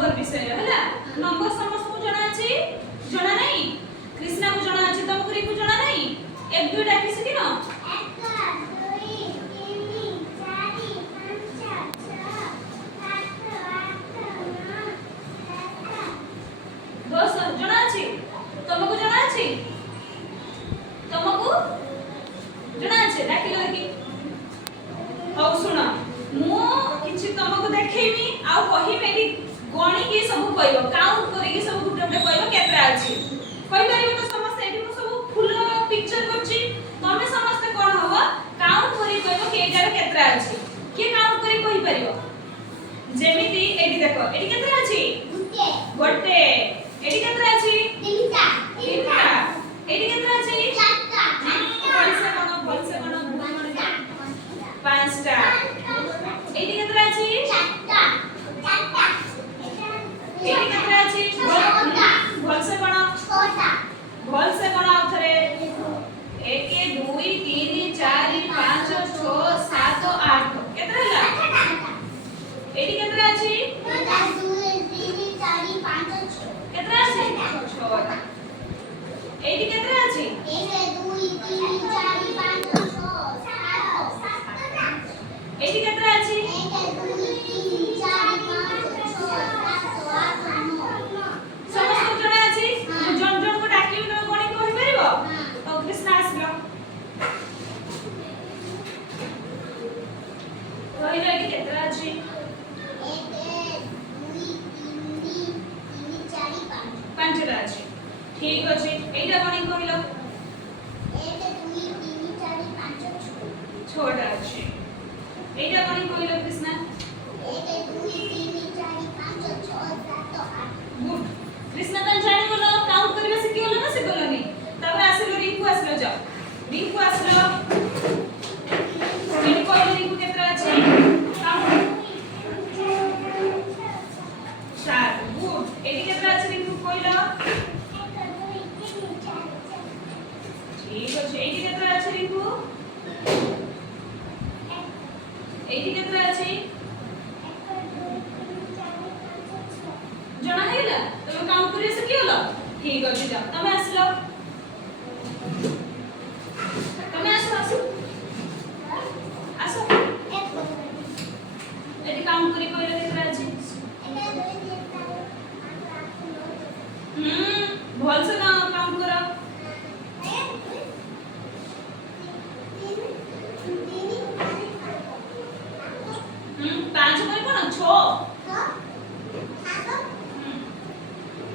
number विषय हला number समस्त को जणा अछि जणा नाही कृष्णा को जणा अछि तुमको री को जणा नाही एक दुई डाकी सिकी न 1 2 3 4 5 6 7 8 9 10 जणा अछि तुमको जणा अछि तुमको जणा अछि डाकी लगी हौ सुना मु किछि तुमको देखैमी आ कहि मेरी गणी के सब कहबो काउंट करी के सब गुटे गुटे कहबो केतरा अछि कहि परिबो तो समस्त एठी मु सब फुल पिक्चर करछि तमे समस्त कोन हबो काउंट करी कहबो के एटार केतरा अछि के काउंट करी कहि परिबो जेमिति एठी देखो एठी केतरा अछि गोटे एठी केतरा अछि तीनटा एठी केतरा अछि चारटा बोलसे बनो पांचटा एठी केतरा अछि चारटा एठी केतरा अछि बोलसे बनो बोलसे बनो आउथरे 1 2 3 4 5 6 7 8 केतरा हला एठी केतरा अछि 2 3 4 5 6 केतरा अछि 6 एठी केतरा अछि 1 2 3 4 5 6 7 एठी केतरा अछि 1 2 3 4 5 6 7 8 9 समस्त जणा अछि जण जण को डाकी न कोणी कहि परिबो तो कृष्ण आसलो कहि रे केतरा अछि 1 2 3 4 5 टा अछि ठीक अछि एटा कोणी कहिलो 1 2 3 4 5 6 टा अछि एटा कोणी कहिलो कृष्ण 1 2 3 4 5 6 7 8 गुड कृष्ण तन जानि बोलो काउंट करबे सिखियोलो ना सिखोलोनी तबे आसिलो रिंकू आसिलो जा रिंकू आसिलो एटी कहिलो रिंकू केतरा अछि काउंट 4 गुड एटी केतरा अछि रिंकू कहिलो ठीक अछि एटी केतरा अछि रिंकू एटी केतरा अछि जणा हेला तमे काउंट करिया सिखियोलो ठीक अछि जा तमे आसिलो